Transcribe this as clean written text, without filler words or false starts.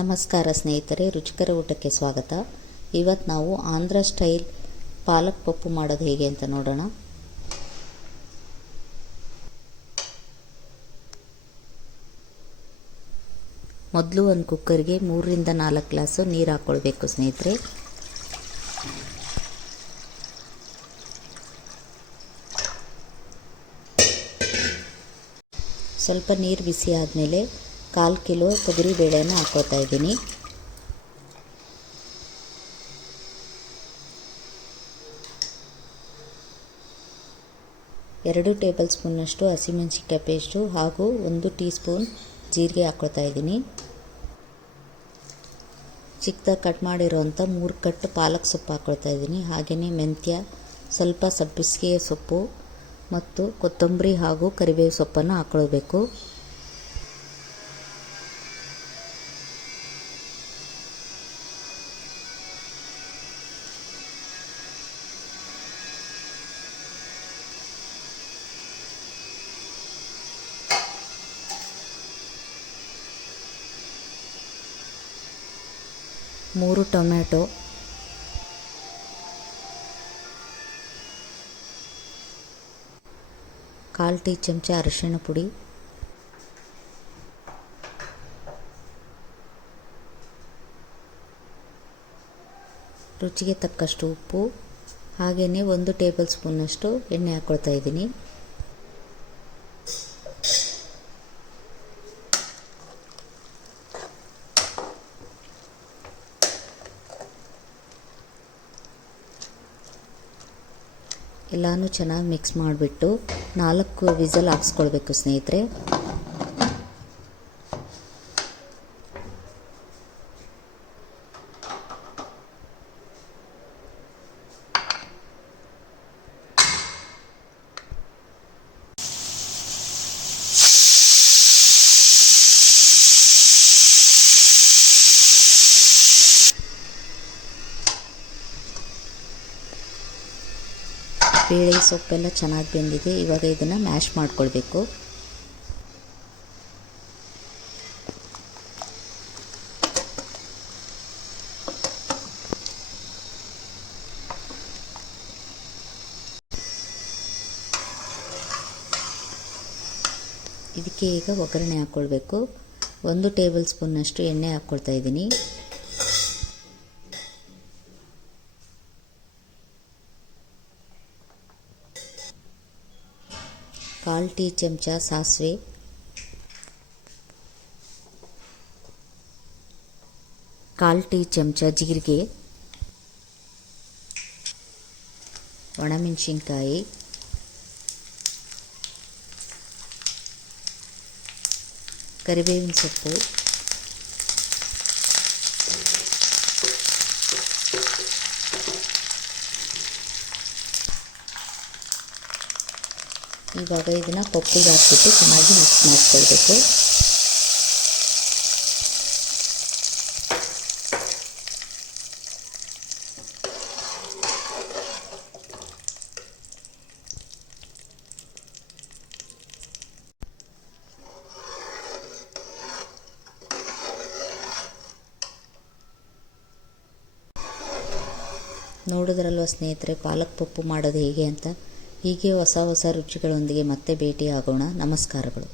ನಮಸ್ಕಾರ ಸ್ನೇಹಿತರೆ, ರುಚಿಕರ ಊಟಕ್ಕೆ ಸ್ವಾಗತ. ಇವತ್ತು ನಾವು ಆಂಧ್ರ ಸ್ಟೈಲ್ ಪಾಲಕ್ ಪಪ್ಪು ಮಾಡೋದು ಹೇಗೆ ಅಂತ ನೋಡೋಣ. ಮೊದಲು ಒಂದು ಕುಕ್ಕರ್ಗೆ 3 ರಿಂದ 4 ಗ್ಲಾಸು ನೀರು ಹಾಕ್ಕೊಳ್ಬೇಕು ಸ್ನೇಹಿತರೆ. ಸ್ವಲ್ಪ ನೀರು ಬಿಸಿ ಆದಮೇಲೆ 1/4 ಕಿಲೋ ತೊಗರಿ ಬೇಳೆನ ಹಾಕೋತಾ ಇದ್ದೀನಿ. ಎರಡು ಟೇಬಲ್ ಸ್ಪೂನ್ನಷ್ಟು ಹಸಿಮೆಣಸಿನಕಾಯಿ ಪೇಸ್ಟು ಹಾಗೂ 1 ಟೀ ಸ್ಪೂನ್ ಜೀರಿಗೆ ಹಾಕೋತಾ ಇದ್ದೀನಿ. ಚಿಕ್ಕದಾಗಿ ಕಟ್ ಮಾಡಿರೋಂಥ 3 ಕಟ್ಟು ಪಾಲಕ್ ಸೊಪ್ಪು ಹಾಕ್ಕೊಳ್ತಾ ಇದ್ದೀನಿ. ಹಾಗೆಯೇ ಮೆಂತ್ಯ, ಸ್ವಲ್ಪ ಸಬ್ಬಸಿಗೆ ಸೊಪ್ಪು ಮತ್ತು ಕೊತ್ತಂಬರಿ ಹಾಗೂ ಕರಿಬೇವು ಸೊಪ್ಪನ್ನು ಹಾಕ್ಕೊಳ್ಬೇಕು. ಮೂರು ಟೊಮೆಟೊ, ಕಾಲು ಟೀ ಚಮಚ ಅರಿಶಿಣ ಪುಡಿ, ರುಚಿಗೆ ತಕ್ಕಷ್ಟು ಉಪ್ಪು, ಹಾಗೆಯೇ 1 ಟೇಬಲ್ ಸ್ಪೂನ್ನಷ್ಟು ಎಣ್ಣೆ ಹಾಕ್ಕೊಳ್ತಾ ಇದ್ದೀನಿ. ಎಲ್ಲನೂ ಚೆನ್ನಾಗಿ ಮಿಕ್ಸ್ ಮಾಡಿಬಿಟ್ಟು 4 ವಿಸಲ್ ಹಾಕ್ಸ್ಕೊಳ್ಬೇಕು ಸ್ನೇಹಿತರೆ. ಬೇಳೆ ಸೊಪ್ಪೆಲ್ಲ ಚೆನ್ನಾಗಿ ಬೆಂದಿದೆ. ಇವಾಗ ಇದನ್ನು ಮ್ಯಾಶ್ ಮಾಡ್ಕೊಳ್ಬೇಕು. ಇದಕ್ಕೆ ಈಗ ಒಗ್ಗರಣೆ ಹಾಕ್ಕೊಳ್ಬೇಕು. 1 ಟೇಬಲ್ ಸ್ಪೂನ್ನಷ್ಟು ಎಣ್ಣೆ ಹಾಕ್ಕೊಳ್ತಾ ಇದ್ದೀನಿ. ಕಾಲು ಟೀ ಚಮಚ ಸಾಸಿವೆ, ಕಾಲು ಟೀ ಚಮಚ ಜೀರಿಗೆ, ಒಣಮೆಣಸಿನ್ಕಾಯಿ, ಕರಿಬೇವಿನ ಸೊಪ್ಪು, ಇವಾಗ ಇದನ್ನು ಪಪ್ಪುಗೆ ಹಾಕ್ಬಿಟ್ಟು ಚೆನ್ನಾಗಿ ಮಿಕ್ಸ್ ಮಾಡಿಕೊಳ್ಬೇಕು. ನೋಡಿದ್ರಲ್ವ ಸ್ನೇಹಿತರೆ, ಪಾಲಕ್ ಪಪ್ಪು ಮಾಡೋದು ಹೇಗೆ ಅಂತ. ಹೀಗೆ ಹೊಸ ರುಚಿಗಳೊಂದಿಗೆ ಮತ್ತೆ ಭೇಟಿ ಆಗೋಣ. ನಮಸ್ಕಾರಗಳು.